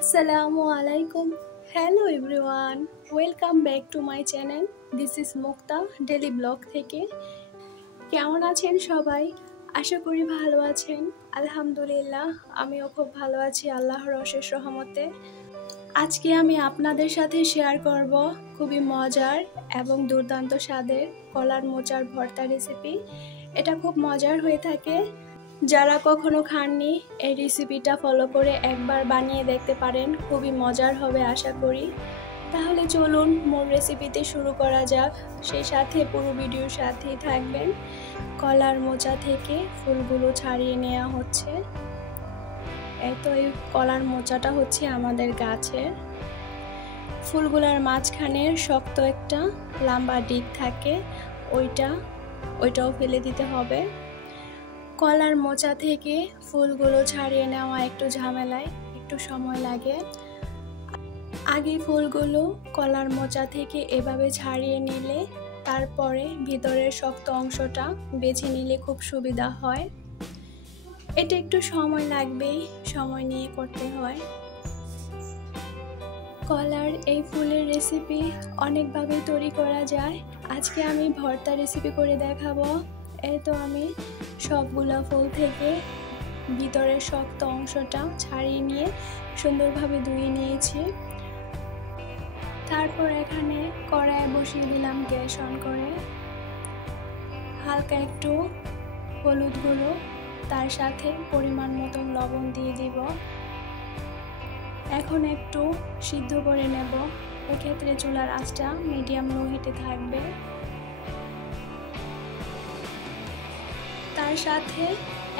Assalamu alaikum. Hello everyone. Welcome back to my channel. This is Mukta Daily Blog থেকে। কেমন আছেন সবাই? আশা করি ভালো আছেন। আলহামদুলিল্লাহ আমিও খুব ভালো আছি আল্লাহর অশেষ রহমতে। আজকে আমি আপনাদের সাথে শেয়ার করব খুবই মজার এবং দুর্দান্ত স্বাদের কলার মোচার ভর্তা রেসিপি। এটা খুব মজার হয়ে থাকে। যারা কখনো খাননি এই রেসিপিটা ফলো করে একবার বানিয়ে দেখতে পারেন, খুবই মজার হবে আশা করি। তাহলে চলুন মূল রেসিপিতে শুরু করা যাক। সেই সাথে পুরো ভিডিওর সাথেই থাকবেন। কলার মোচা থেকে ফুলগুলো ছাড়িয়ে নেওয়া হচ্ছে। এই কলার মোচাটা হচ্ছে আমাদের গাছের। ফুলগুলার মাঝখানে শক্ত একটা লম্বা ডিগ থাকে, ওইটাও ফেলে দিতে হবে। কলার মোচা থেকে ফুলগুলো ছাড়িয়ে নেওয়া একটু ঝামেলায়, একটু সময় লাগে। আগে ফুলগুলো কলার মোচা থেকে এভাবে ছাড়িয়ে নিলে তারপরে ভিতরের শক্ত অংশটা বেছে নিলে খুব সুবিধা হয়। এটা একটু সময় লাগবেই, সময় নিয়ে করতে হয়। কলার এই ফুলের রেসিপি অনেকভাবে তৈরি করা যায়। আজকে আমি ভর্তা রেসিপি করে দেখাবো। এই তো আমি সবগুলা ফুল থেকে ভিতরের শক্ত অংশটা ছাড়িয়ে নিয়ে সুন্দরভাবে ধুয়ে নিয়েছি। তারপর এখানে কড়াইয়ে বসিয়ে দিলাম গ্যাস অন করে। হালকা একটু হলুদ গুঁড়ো, তার সাথে পরিমাণ মতন লবণ দিয়ে দিব। এখন একটু সিদ্ধ করে নেব। এক্ষেত্রে চুলার আঁচটা মিডিয়াম লো হিটে থাকবে। তার সাথে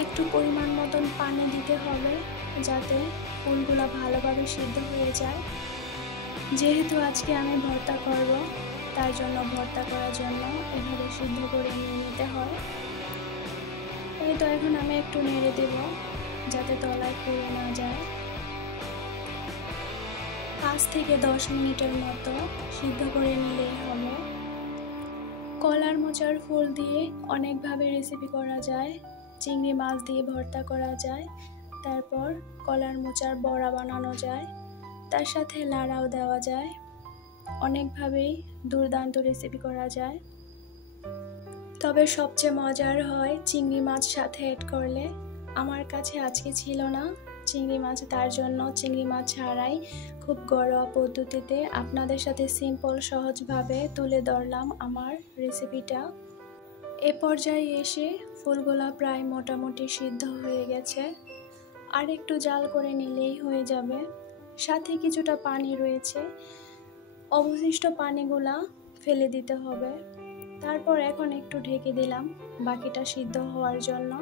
একটু পরিমাণ মতন পানি দিতে হবে যাতে ফুলগুলো ভালোভাবে সিদ্ধ হয়ে যায়। যেহেতু আজকে আমি ভর্তা করব, তার জন্য ভর্তা করার জন্য এভাবে সিদ্ধ করে নিয়ে নিতে হয়। এই তো এখন আমি একটু নেড়ে দেব যাতে তলায় পুড়ে না যায়। 5 থেকে 10 মিনিটের মতো সিদ্ধ করে নিলেই হবে। কলার মোচার ফুল দিয়ে অনেকভাবে রেসিপি করা যায়। চিংড়ি মাছ দিয়ে ভর্তা করা যায়, তারপর কলার মোচার বড়া বানানো যায়, তার সাথে লাড়াও দেওয়া যায়। অনেকভাবেই দুর্দান্ত রেসিপি করা যায়। তবে সবচেয়ে মজার হয় চিংড়ি মাছ সাথে অ্যাড করলে। আমার কাছে আজকে ছিল না চিংড়ি মাছ, তার জন্য চিংড়ি মাছ ছাড়াই খুব ঘরোয়া পদ্ধতিতে আপনাদের সাথে সিম্পল সহজভাবে তুলে ধরলাম আমার রেসিপিটা। এ পর্যায়ে এসে ফুলগুলা প্রায় মোটামুটি সিদ্ধ হয়ে গেছে। আর একটু জাল করে নিলেই হয়ে যাবে। সাথে কিছুটা পানি রয়েছে, অবশিষ্ট পানিগুলা ফেলে দিতে হবে। তারপর এখন একটু ঢেকে দিলাম বাকিটা সিদ্ধ হওয়ার জন্য।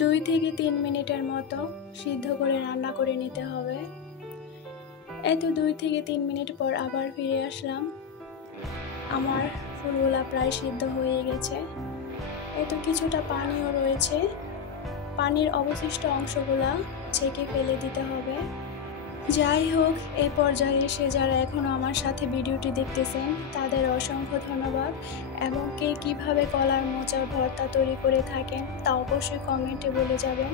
2 থেকে 3 মিনিটের মতো সিদ্ধ করে রান্না করে নিতে হবে। এই তো 2 থেকে 3 মিনিট পর আবার ফিরে আসলাম। আমার ফুলগুলা প্রায় সিদ্ধ হয়ে গেছে। এই তো কিছুটা পানিও রয়েছে, পানির অবশিষ্ট অংশগুলা ছেঁকে ফেলে দিতে হবে। যাই হোক, এই পর্যায়ে এসে যারা এখনও আমার সাথে ভিডিওটি দেখতেছেন তাদের অসংখ্য ধন্যবাদ। এবং কে কীভাবে কলার মোচার ভর্তা তৈরি করে থাকেন তা অবশ্যই কমেন্টে বলে যাবেন।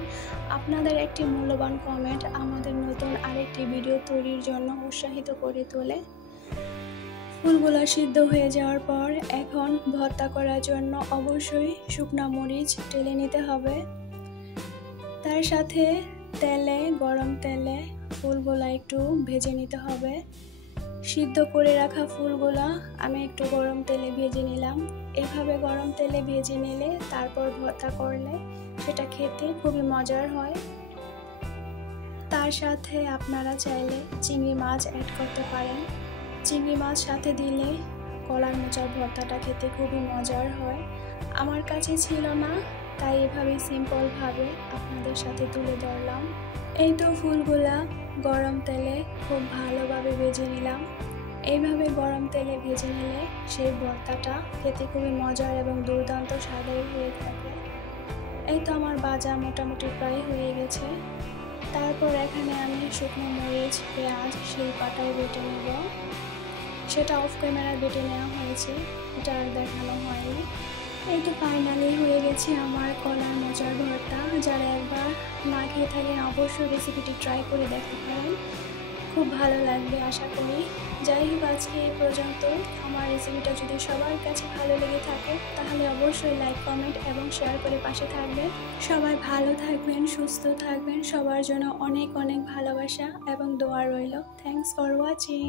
আপনাদের একটি মূল্যবান কমেন্ট আমাদের নতুন আরেকটি ভিডিও তৈরির জন্য উৎসাহিত করে তোলে। ফুলগুলো সিদ্ধ হয়ে যাওয়ার পর এখন ভর্তা করার জন্য অবশ্যই শুকনা মরিচ ঢেলে নিতে হবে। তার সাথে গরম তেলে ফুলগুলা একটু ভেজে নিতে হবে। সিদ্ধ করে রাখা ফুলগুলা আমি একটু গরম তেলে ভেজে নিলাম। এভাবে গরম তেলে ভেজে নিলে তারপর ভর্তা করলে সেটা খেতে খুবই মজার হয়। তার সাথে আপনারা চাইলে চিংড়ি মাছ অ্যাড করতে পারেন। চিংড়ি মাছ সাথে দিলে কলার মোচার ভর্তাটা খেতে খুবই মজার হয়। আমার কাছে ছিল না, তাই এভাবে সিম্পলভাবে আপনাদের সাথে তুলে ধরলাম। এই তো ফুলগুলা গরম তেলে খুব ভালোভাবে ভেজে নিলাম। এইভাবে গরম তেলে ভেজে নিলে সেই ভর্তাটা খেতে খুবই মজার এবং দুর্দান্ত স্বাদের হয়ে থাকে। এই তো আমার ভাজা মোটামুটি প্রায় হয়ে গেছে। তারপর এখানে আমি শুকনো মরিচ, পেঁয়াজ সেই পাটায় বেটে নেব। সেটা অফ ক্যামেরায় বেটে নেওয়া হয়েছে, এটা আর দেখানো হয়নি। এই তো ফাইনালি হয়ে গেছে আমার কলার মোচার ভর্তা। যারা একবার না খেয়ে থাকেন অবশ্যই রেসিপিটি ট্রাই করে দেখতে পারেন, খুব ভালো লাগবে আশা করি। যাই হোক, আজকে এই পর্যন্ত। আমার রেসিপিটা যদি সবার কাছে ভালো লেগে থাকে তাহলে অবশ্যই লাইক, কমেন্ট এবং শেয়ার করে পাশে থাকবেন। সবাই ভালো থাকবেন, সুস্থ থাকবেন, সবার জন্য অনেক অনেক ভালোবাসা এবং দোয়া রইল। Thanks for watching.